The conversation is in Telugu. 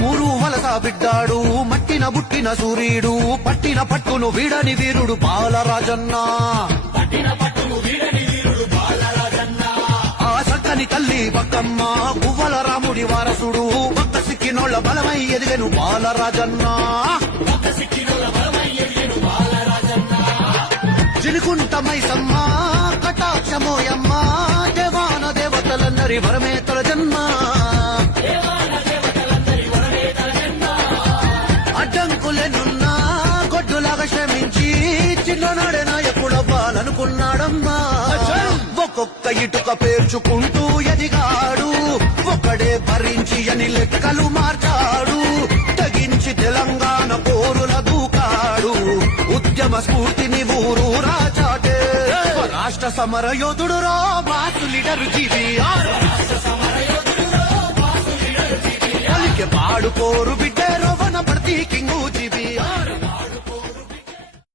మూరు వలస బిడ్డాడు మట్టిన బుట్టిన సూర్యుడు పట్టిన పట్టును వీడని వీరుడు బాలరాజన్న ఆ చక్కని తల్లి బక్కమ్మ గువ్వల రాముడి వారసుడు భక్త సిక్కినోళ్ల బలమై ఎదిగెను బాలరాజన్న జిలుకుంట మైసమ్మ కటాక్షమోయమ్మ దేవాన దేవతలందరి వరమే తల జన్మ అడ్డంకులెనున్నా గొడ్డులాగా శ్రమించి చిన్ననాడే నాయకుడవ్వాలనుకున్నాడమ్మా ఒక్కొక్క ఇటుక పేర్చుకుంటూ ఎదిగాడు ఒక్కడే భరించి అని లెక్కలు మార్చాడు తగించి తెలంగాణ పోరుల దూకాడు ఉద్యమ స్ఫూర్తిని ఊరు రాచాటే రాష్ట్ర సమర యోధుడు రా మాసు లీడర్ జీవీఆర్ పలికే పాడుకోరు బిడ్డే రోవన పడతీ కింగు జీవీఆర్